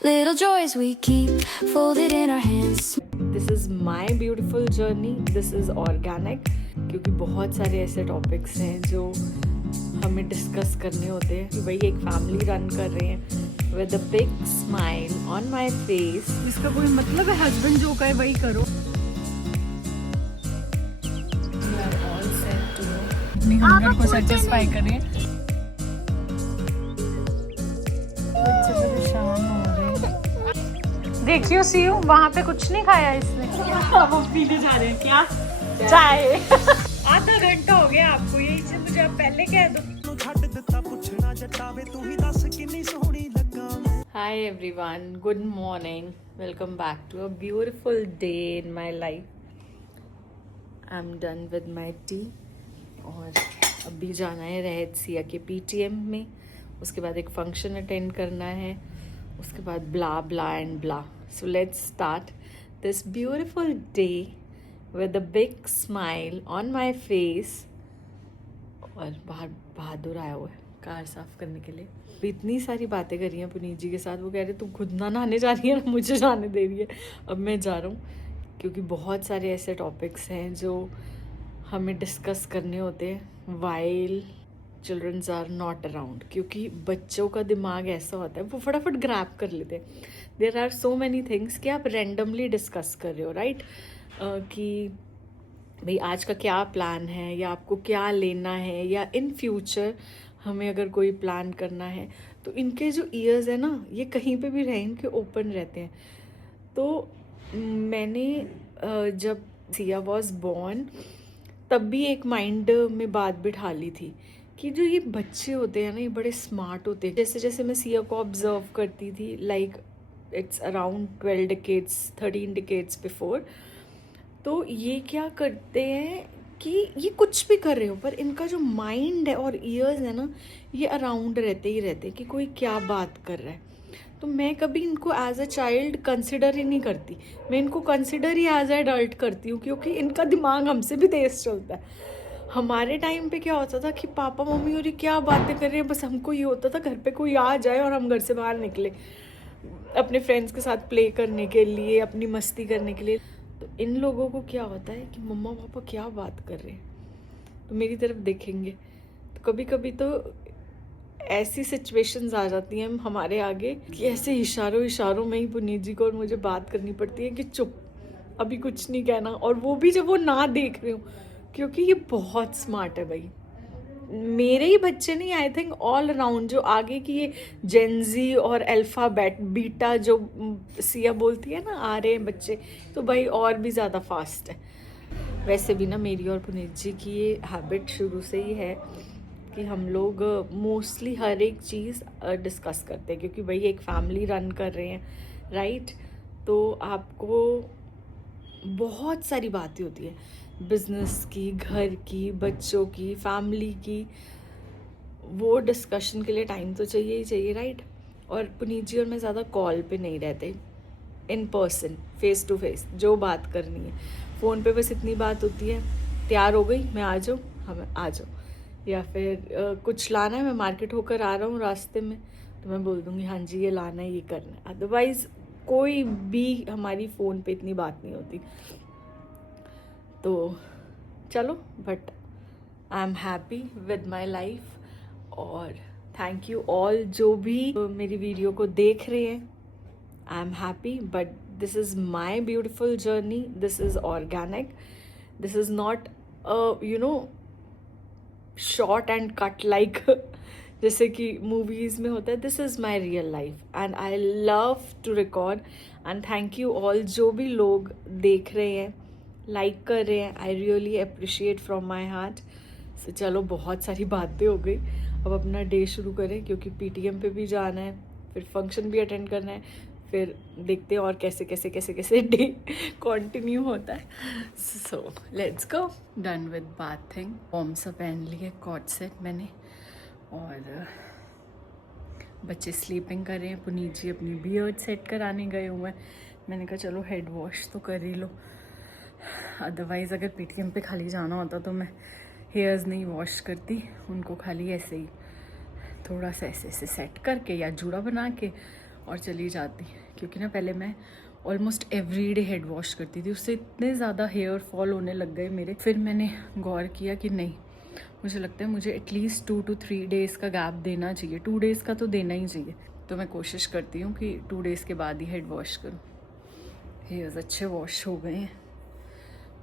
little joys we keep folded in our hands. This is my beautiful journey, this is organic, क्योंकि बहुत सारे ऐसे topics हैं जो हमें डिस्कस करने होते हैं कि भाई एक फैमिली रन कर रहे हैं with a big smile on my face. इसका कोई मतलब है हस्बैंड जो कहे वही करो। अपनी हंगर को सेटिस्फाई करें। बच्चे तो परेशान हो रहे हैं। देखियो सीयू वहाँ पे कुछ नहीं खाया इसने। वो पीने जा रहे हैं क्या चाय? आधा घंटा हो गया आपको, यही से मुझे आप पहले कह दो। Hi everyone, good morning. Welcome back to a beautiful day in my life. I'm done with my tea और अभी जाना है रहत सिया के PTM में, उसके बाद एक फंक्शन अटेंड करना है, उसके बाद blah blah and blah. So let's start this beautiful day with a big smile on my face. और बाहर बहादुर आया हुआ है कार साफ करने के लिए। अभी इतनी सारी बातें कर रही हैं पुनीत जी के साथ, वो कह रहे तुम खुद ना नहाने जा रही है ना मुझे जाने दे रही है। अब मैं जा रहा हूँ क्योंकि बहुत सारे ऐसे टॉपिक्स हैं जो हमें डिस्कस करने होते हैं while childrens are not around, क्योंकि बच्चों का दिमाग ऐसा होता है वो फटाफट ग्रैब कर लेते हैं। There are so many things कि आप रैंडमली डिस्कस कर रहे हो, राइट? कि भाई आज का क्या प्लान है, या आपको क्या लेना है, या इन फ्यूचर हमें अगर कोई प्लान करना है, तो इनके जो ईयर्स है ना ये कहीं पे भी रहें, इनके ओपन रहते हैं। तो मैंने जब सिया वॉज बॉर्न तब भी एक माइंड में बात बिठा ली थी कि जो ये बच्चे होते हैं ना ये बड़े स्मार्ट होते हैं। जैसे जैसे मैं सिया को ऑब्जर्व करती थी, like it's around 12 decades 13 decades before, तो ये क्या करते हैं कि ये कुछ भी कर रहे हो पर इनका जो माइंड है और ईयर्स है ना ये अराउंड रहते ही रहते हैं कि कोई क्या बात कर रहा है। तो मैं कभी इनको एज अ चाइल्ड कंसिडर ही नहीं करती, मैं इनको कंसिडर ही एज अ एडल्ट करती हूँ, क्योंकि इनका दिमाग हमसे भी तेज चलता है। हमारे टाइम पे क्या होता था कि पापा मम्मी और ये क्या बातें कर रहे हैं, बस हमको ये होता था घर पे कोई आ जाए और हम घर से बाहर निकले अपने फ्रेंड्स के साथ प्ले करने के लिए, अपनी मस्ती करने के लिए। तो इन लोगों को क्या होता है कि मम्मा पापा क्या बात कर रहे हैं, तो मेरी तरफ देखेंगे। तो कभी कभी तो ऐसी सिचुएशंस आ जाती हैं हमारे आगे कि ऐसे इशारों इशारों में ही पुनीत जी को और मुझे बात करनी पड़ती है कि चुप, अभी कुछ नहीं कहना। और वो भी जब वो ना देख रहे हो, क्योंकि ये बहुत स्मार्ट है भाई। मेरे ही बच्चे नहीं, आई थिंक ऑल अराउंड जो आगे की ये जेनजी और अल्फ़ाबेट बीटा जो सिया बोलती है ना आ रहे हैं बच्चे, तो भाई और भी ज़्यादा फास्ट है। वैसे भी ना मेरी और पुनीत जी की ये हैबिट शुरू से ही है कि हम लोग मोस्टली हर एक चीज़ डिस्कस करते हैं, क्योंकि भाई एक फैमिली रन कर रहे हैं, राइट? तो आपको बहुत सारी बातें होती है, बिजनेस की, घर की, बच्चों की, फैमिली की। वो डिस्कशन के लिए टाइम तो चाहिए ही चाहिए, राइट? और पुनीत जी और मैं ज़्यादा कॉल पे नहीं रहते, in person face to face जो बात करनी है। फ़ोन पे बस इतनी बात होती है, तैयार हो गई मैं आ जाऊँ, हमें आ जाओ, या फिर कुछ लाना है, मैं मार्केट होकर आ रहा हूँ रास्ते में, तो मैं बोल दूँगी हाँ जी ये लाना है, ये करना है। अदरवाइज़ कोई भी हमारी फ़ोन पे इतनी बात नहीं होती। तो चलो, but I am happy with my life. और थैंक यू ऑल जो भी मेरी वीडियो को देख रहे हैं। I am happy, but this is my beautiful journey, this is organic, this is not you know short and cut like जैसे कि मूवीज़ में होता है। This is my real life and I love to record. And thank you all जो भी लोग देख रहे हैं, लाइक कर रहे हैं, I really appreciate from my heart. So चलो, बहुत सारी बातें हो गई, अब अपना डे शुरू करें, क्योंकि PTM पे भी जाना है, फिर फंक्शन भी अटेंड करना है, फिर देखते हैं और कैसे कैसे कैसे कैसे डे कंटिन्यू होता है। So let's go. Done with bathing, form सा पहन लिए, कॉट सेट मैंने, और बच्चे स्लीपिंग कर रहे हैं। पुनीत जी अपनी बियर्ड सेट कराने गए हुए हैं। मैंने कहा चलो हेड वॉश तो कर ही लो, अदरवाइज़ अगर PTM पे खाली जाना होता तो मैं हेयर्स नहीं वॉश करती, उनको खाली ऐसे ही थोड़ा सा ऐसे ऐसे सेट करके या जूड़ा बना के और चली जाती, क्योंकि ना पहले मैं almost every day head wash करती थी, उससे इतने ज़्यादा हेयर फॉल होने लग गए मेरे। फिर मैंने गौर किया कि नहीं, मुझे लगता है मुझे एटलीस्ट 2 to 3 डेज़ का गैप देना चाहिए, 2 डेज़ का तो देना ही चाहिए। तो मैं कोशिश करती हूँ कि 2 डेज़ के बाद ही हेड वॉश करूँ। हेयर्स अच्छे वॉश हो गए हैं,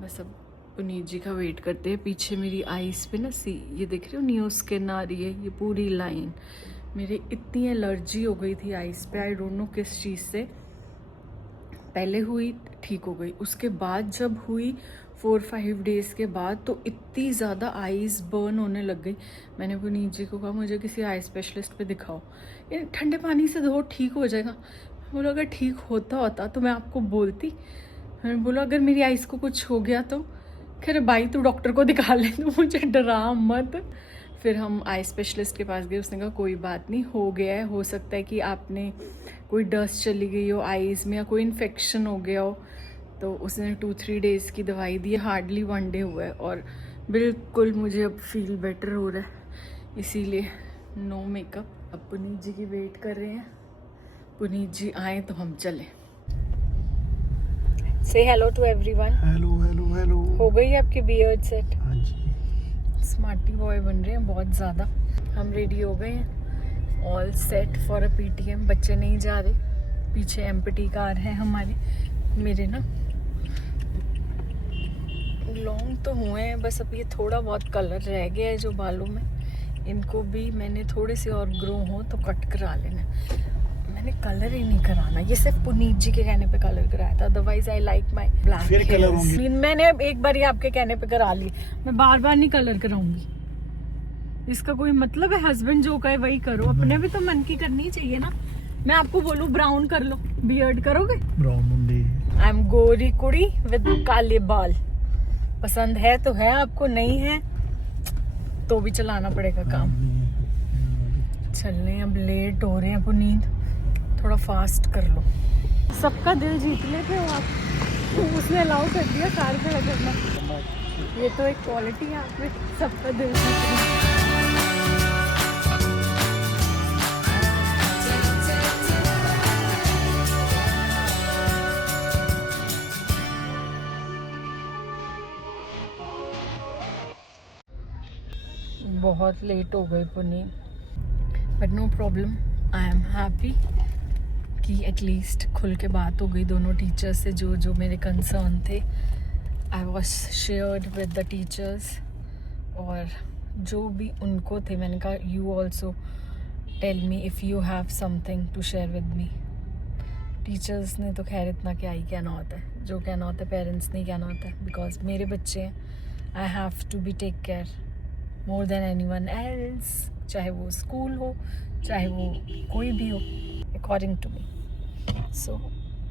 बस अब पुनीत जी का वेट करते हैं। पीछे मेरी आईज पे ना ये देख रही हो न्यू स्किन आ रही है, ये पूरी लाइन। मेरी इतनी एलर्जी हो गई थी आईज पे, आई डोंट नो किस चीज़ से। पहले हुई ठीक हो गई, उसके बाद जब हुई 4-5 डेज़ के बाद तो इतनी ज़्यादा आईज बर्न होने लग गई। मैंने पुनीत जी को कहा मुझे किसी आई स्पेशलिस्ट पे दिखाओ, ये ठंडे पानी से धो ठीक हो जाएगा। बोला अगर ठीक होता तो मैं आपको बोलती। मैंने बोला अगर मेरी आईज को कुछ हो गया तो कह रहे भाई तू डॉक्टर को दिखा ले, तो मुझे डरा मत। फिर हम आई स्पेशलिस्ट के पास गए, उसने कहा कोई बात नहीं, हो गया है, हो सकता है कि आपने कोई डस्ट चली गई हो आईज़ में या कोई इन्फेक्शन हो गया हो। तो उसने 2-3 डेज़ की दवाई दी, हार्डली 1 डे हुआ है और बिल्कुल मुझे अब फील बेटर हो रहा है, इसीलिए नो मेकअप। अब पुनीत जी की वेट कर रहे हैं, पुनीत जी आए तो हम चले। Say hello to everyone. Hello hello hello. हो गई आपकी बियर्ड सेट? हाँ जी, स्मार्टी बॉय बन रहे हैं बहुत ज़्यादा। हम रेडी हो गए हैं, all set for a PTM। बच्चे नहीं जा रहे, पीछे एम्पटी कार है हमारी। मेरे ना लॉन्ग तो हुए हैं, बस अब ये थोड़ा बहुत कलर रह गया है जो बालों में, इनको भी मैंने थोड़े से और ग्रो हो तो कट करा लेना। मैंने कलर ही नहीं कराना, ये सिर्फ पुनीत जी के कहने पे कलर कराया था, otherwise I like my black hairs. मैंने एक बार ही आपके कहने पे करा ली, मैं बार बार नहीं कलर कराऊंगी। इसका कोई मतलब है? हस्बैंड जो कहे वही करो, अपने भी तो मन की करनी चाहिए ना। मैं आपको बोलूं ब्राउन कर लो, बियर्ड करोगे? ब्राउन मुंडी। आई एम गोरी कुड़ी विद काले बाल। पसंद है तो है, आपको नहीं है तो भी चलाना पड़ेगा काम। चलने अब लेट हो रहे हैं पुनीत, थोड़ा फास्ट कर लो। सबका दिल जीत लेते हो आप, उसने अलाउ कर दिया कार खड़ा करना। ये तो एक क्वालिटी है आप में, सबका दिल जीतना। बहुत लेट हो गए Puneet, but no problem, I am happy कि एटलीस्ट खुल के बात हो गई दोनों टीचर्स से। जो मेरे कंसर्न थे I was shared with the teachers, और जो भी उनको थे मैंने कहा you also tell me if you have something to share with me. Teachers ने तो खैर इतना क्या ही कहना होता है, जो कहना होता है पेरेंट्स नहीं कहना होता है, बिकॉज मेरे बच्चे हैं, I have to be take care more than anyone else, चाहे वो स्कूल हो चाहे वो कोई भी हो, अकॉर्डिंग टू मी। सो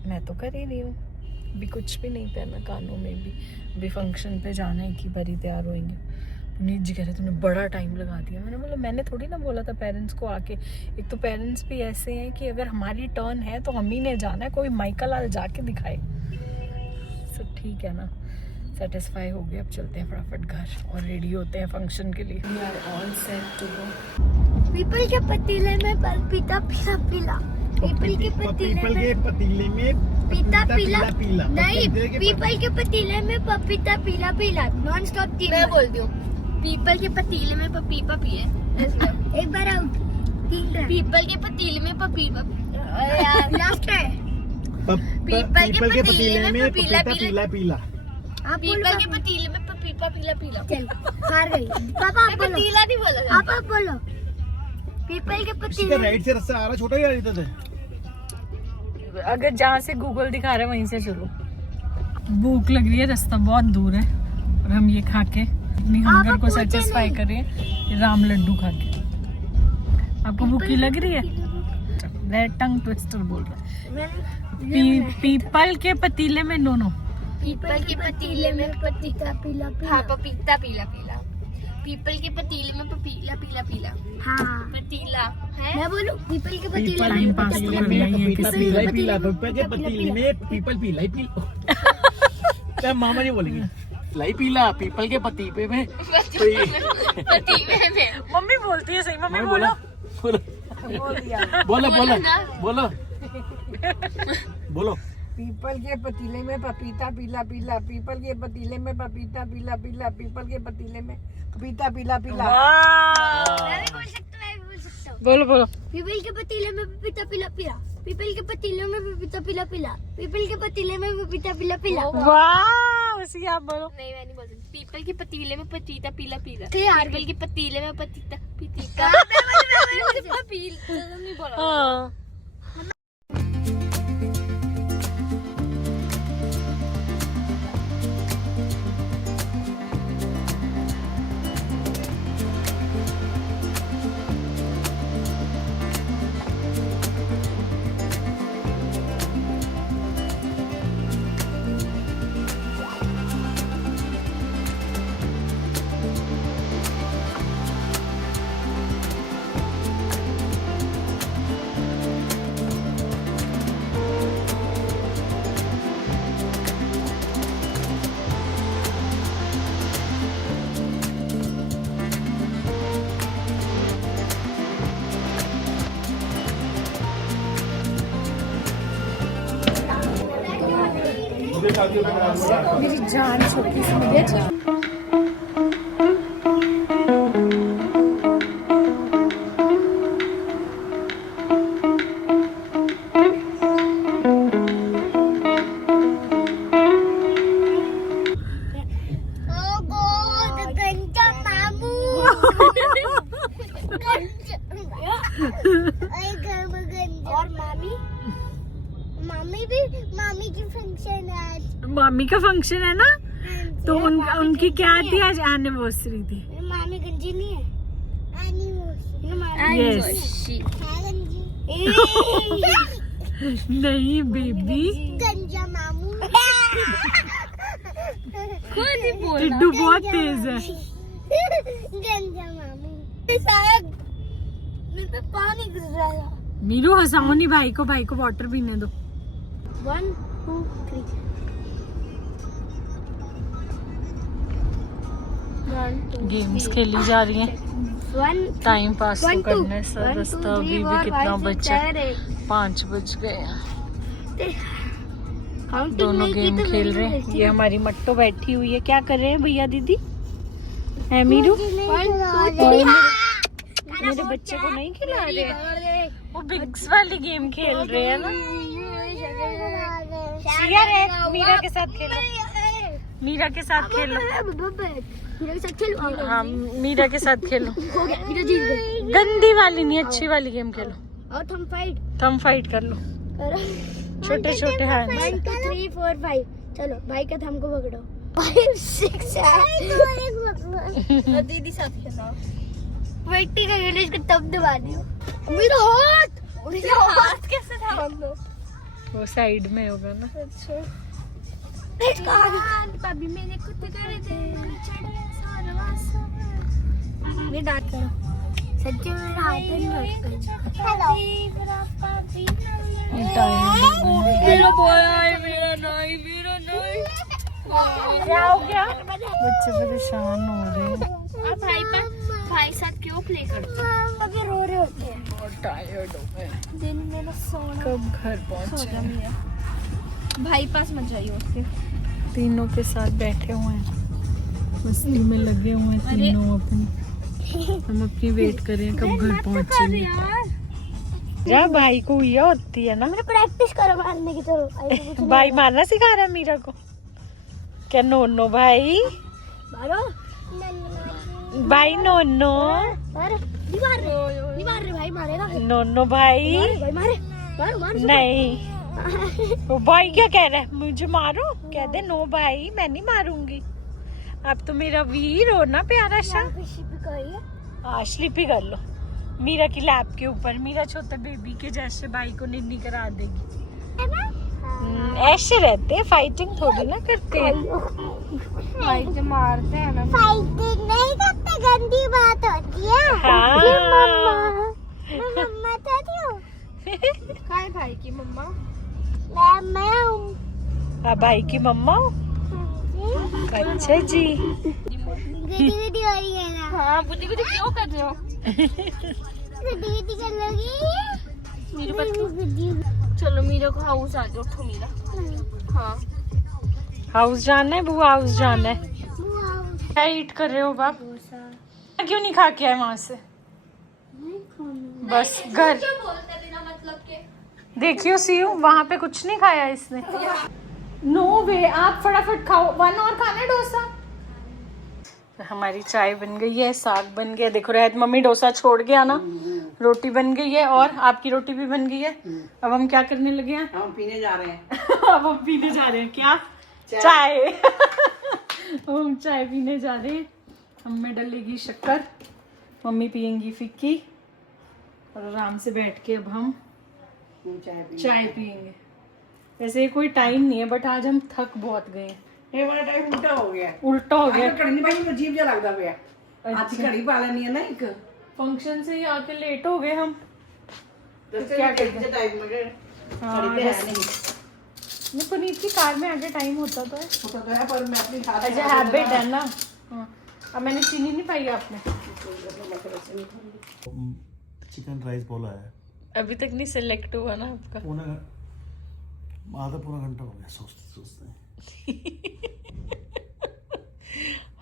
मैं तो कर ही रही हूँ, अभी कुछ भी नहीं पहना कानों में भी, अभी फंक्शन पे जाना है कि भरी तैयार होएंगे। पुनीत जी कह रहे तूने बड़ा टाइम लगा दिया। मैंने बोला मैंने थोड़ी ना बोला था पेरेंट्स को आके, एक तो पेरेंट्स भी ऐसे हैं कि अगर हमारी टर्न है तो हम ही ने जाना है, कोई माइकल लाल जाके दिखाए। सब ठीक है ना, सेटिस्फाई हो गए। अब चलते हैं फटाफट घर और रेडी होते हैं फंक्शन के लिए। We are all set to go. People के पतीले में पपीता पीला पीला, पीपल के पतीले में पपीता पीला पीला, नहीं पीपल के पतीले में पपीता पीला पीला, नॉन स्टॉप। मैं बोलती हूँ पीपल के पतीले में पपीता पिए। एक बार आउट, पीपल के पतीले में पपीता, लास्ट है पीपल के पतीले में पपीता पीला पीला, पीपल के पतीले में पपीता पीला पीला। चल हार गई पापा, आप बोलो। पतीला नहीं बोला, आप बोलो। पीपल के पतीले राइट से रास्ता आ रहा, छोटा ही आ रहा था। अगर जहाँ से गूगल दिखा रहा है वहीं से चलो। भूख लग रही है, रास्ता बहुत दूर है, और हम ये खा के अपनी हंगर को सेटिस्फाई कर रहे हैं, राम लड्डू खा के। आपको भूखी लग रही है? टंग ट्विस्टर बोल रहा है। पीपल के पतीले में दोनों, पीपल के पतीले में पपीता पीला पीला, हाँ पपीता पीला पीला, पीपल के पतीले में पपीला पीला पीला, हाँ पतीला है। मैं बोलूं पीपल के पतीले में पास पपीता पीला पीला, पीपल के पतीले में पीपल पीला ही पीला। क्या मामा जी बोलेंगे लाई पीला, पीपल के पतीले में पतीले में। मम्मी बोलती है सही, मम्मी बोलो बोलो बोलो बोलो बोलो बोलो। पीपल के पतीले में पपीता पीला पीला, पीपल के पतीले में पपीता पीला पीला, पीपल के पतीले में पपीता पीला पीला। मैं भी बोल सकता हूँ। बोलो बोलो। पीपल के पतीले में पपीता पीला पीला, पीपल के पतीले में पपीता पीला पीला, पीपल के पतीले में पपीता पीला पीला। वाह, उसी आप बोलो। नहीं मैं नहीं बोल सकती। पीपल के पतीले में पपीता पीला पीला, तो यार पीपल के पतीले में पपीता पीता नहीं बोला। हाँ। मेरी जान छोटी सी मिली है। Oh God, गंजा मामू। गंजा। अरे घर में गंजा। और मामी? मामी की फंक्शन है आज। मामी का फंक्शन है ना, तो उनकी क्या थी आज? एनिवर्सरी थी। मामी गंजी नहीं है। यस। नहीं बेबी, गंजा मामू। खुद ही बोल। टिड्डू बहुत तेज है। गंजा मामू। शायद मेरे पे पानी गिर रहा है। मीरू हंसाओ नहीं भाई को वाटर पीने दो। 1 2 3 गेम्स खेली जा रही हैं, टाइम पास तो करने से। रास्ता अभी भी कितना बचा? 5 बज गए हैं। दोनों गेम खेल रहे हैं। ये हमारी मट्टो बैठी हुई है। क्या कर रहे हैं भैया दीदी? है मीरू? मेरे बच्चे को नहीं खिला रहे, वो बिग्स वाली गेम खेल रहे हैं ना। मीरा के साथ खेलो, मीरा के साथ खेलो। हाँ मीरा के साथ खेलो। गंदी वाली नहीं, अच्छी वाली गेम खेलो। और थम फाइट कर लो, छोटे छोटे हाथ। 1 2 3 4 5। चलो भाई का थम को पकड़ो। 5 6 7। दीदी साथ खेलो। मिट्टी का गिलास को तब दबा दियो। मेरा हाथ कैसे था? वो साइड में होगा ना। अच्छा भाभी मेरे कुत्ते करे थे ये डांट करो। सच्ची में मेरा हाथ नहीं हेलो मेरा बॉय, मेरा नहीं। क्या हो गया? बच्चे परेशान हो रहे हैं। और भाई साथ क्यों प्ले करते हो? अभी रो रहे होते हैं। बहुत टायर्ड हो गए। दिन में सोना। कब घर पहुंचे? भाई पास मत जाइए उसके। तीनों के साथ बैठे हुए हैं, मस्ती में लगे हुए हैं तीनों अपनी। हम अपनी वेट कर रहे हैं कब घर पहुंचेंगे। जा भाई को ये होती है ना। मैंने प्रैक्टिस करो मारने की। चलो भाई मारना सिखा रहा है मीरा को। क्या नोनो भाई? मारो भाई नोनो। नहीं मार रहे भाई, मारेगा नोनो भाई। भाई मारे मारो नहीं, वो भाई क्या कह रहा है? मुझे मारो? कह दे नो भाई, मैं नहीं मारूंगी। अब तो मेरा वीर हो ना प्यारा सा। हाँ स्लीपी कर लो मीरा की लैप के ऊपर। मीरा छोटे बेबी के जैसे भाई को निन्नी करा देगी। ऐसे रहते हैं, फाइटिंग थोड़ी ना करते हैं। भाई जो मारते हैं ना। फाइटिंग नहीं करते, गंदी बात होती है। हाँ। मम्मा तो हूँ। काय भाई की मम्मा? मैं हूँ। आप भाई की मम्मा हो? अच्छा जी। गुडी हो रही है ना। हाँ बुद्धि क्यों कर रहे हो? गुडी कर लोगी? मेरे बच्चे गुडी चलो मेरे को हाउस आ जाओ उठो मेरा। हाँ हाउस जाना है बुआ, हाउस जाना है। क्या ईट कर रहे हो बाप? क्यों नहीं खा के आए वहां से? बस घर देखियो सीयू, वहां पे कुछ नहीं खाया इसने। नो वे, आप फटाफट खाओ। 1 और खाना है डोसा। हमारी चाय बन गई है, साग बन गया। देखो रहत मम्मी डोसा छोड़ के आना, रोटी बन गई है और आपकी रोटी भी बन गई है। अब हम क्या करने लगे हैं? हम पीने जा रहे हैं। अब हम पीने जा रहे हैं क्या? चाय। हम चाय पीने जा रहे हैं। हमें डलेगी शक्कर, मम्मी पियेंगी फिक्की और आराम से बैठ के अब हम चाय पियेंगे। वैसे कोई टाइम नहीं है बट आज हम थक बहुत गए हैं। ये वाला टाइम उल्टा हो गया। उल्टा हो गया। घड़ी नहीं भाई, अजीब जा लगता पिया। आज घड़ी पा लेनी है ना एक। फंक्शन से ही आके लेट हो गए हम। क्या करते टाइम में घड़ी है नहीं। पुनीत की कार में आगे टाइम होता तो है। होता तो है पर मैं अपनी खाते अच्छा हैबिट है ना। हाँ। अब मैंने चीनी नहीं पाई आपने। चिकन राइस बोला है, अभी तक नहीं सिलेक्ट हुआ ना आपका? आधा पौना घंटा हो गया सोचते सोचते।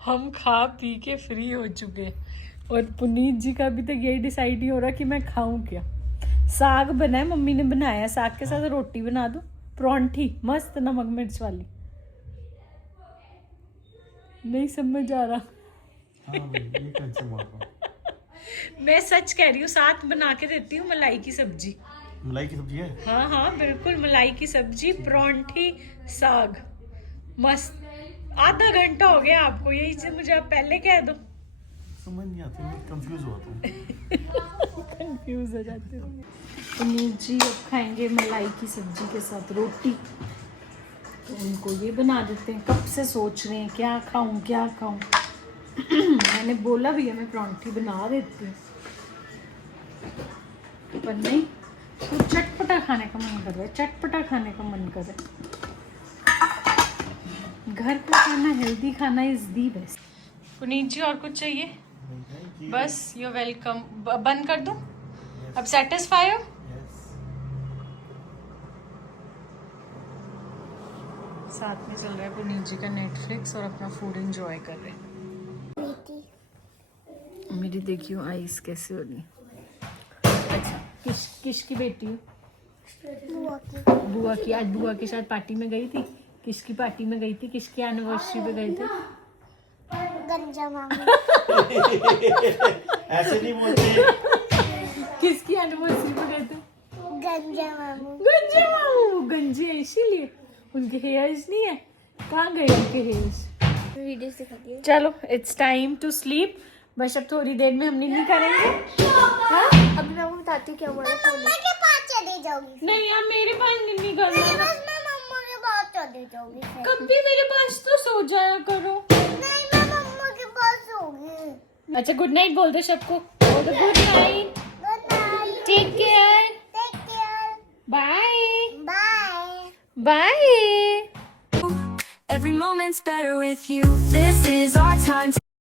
हम खा पी के फ्री हो चुके हैं और पुनीत जी का अभी तक यही डिसाइड नहीं हो रहा कि मैं खाऊं क्या। साग बना है, मम्मी ने बनाया। साग के साथ रोटी बना दो, परांठी मस्त नमक मिर्च वाली। नहीं समझ आ रहा। मैं सच कह रही हूँ, साथ बना के देती हूँ मलाई की सब्जी। मलाई की सब्जी है? हाँ हाँ बिल्कुल, मलाई की सब्जी, परांठी, साग मस्त। आधा घंटा हो गया आपको, यही से मुझे आप पहले कह दो। समझ नहीं आती, कंफ्यूज हुआ तुम। कंफ्यूज हो जाते हो। पुनीत जी अब खाएंगे मलाई की सब्जी के साथ रोटी, तो उनको ये बना देते हैं। कब से सोच रहे हैं क्या खाऊं क्या खाऊं। मैंने बोला भी है मैं परांठी बना देती हूँ, पर नहीं, तो चटपटा खाने का मन कर रहा है। चटपटा खाने का मन कर रहा है। घर का खाना, हेल्दी खाना इज दी बेस्ट। पुनीत जी और कुछ चाहिए? बस यू वेलकम। बंद कर दूं? अब सेटिस्फाई हो? साथ में चल रहा है पुनीत जी का नेटफ्लिक्स और अपना फूड एंजॉय कर रहे हैं। मेरी देखियो आईज कैसे हो रही। अच्छा किसकी बेटी हो? बुआ की। आज बुआ के साथ पार्टी में गई थी। किसकी पार्टी में गई थी? किसकी एनिवर्सरी पे गए थे? गंजा मामू। ऐसे नहीं बोलते। किसकी एनिवर्सरी पे गए थे? गंजा मामू। गंजे मामू। गंजे है इसीलिए, उनके हेयर्स नहीं है। कहाँ गए उनके हेयर्स? वीडियो दिखा दिए। चलो इट्स टाइम टू स्लीप। बस अब थोड़ी देर में हम नींद करेंगे। हाँ? अभी मैं आपको बताती हूँ क्या हुआ है। मम्मा के पास चली जाऊंगी। नहीं यार मेरे पास नींद करना। बस मैं मम्मा के पास चली जाऊंगी। कभी मेरे पास तो सो जाया करो। नहीं मैं मम्मा के पास सोऊंगी। अच्छा गुड नाइट बोल दो सबको। Good night. Good night. Take care. Take care. Bye bye. Bye. Every moment's better with you. This is our time.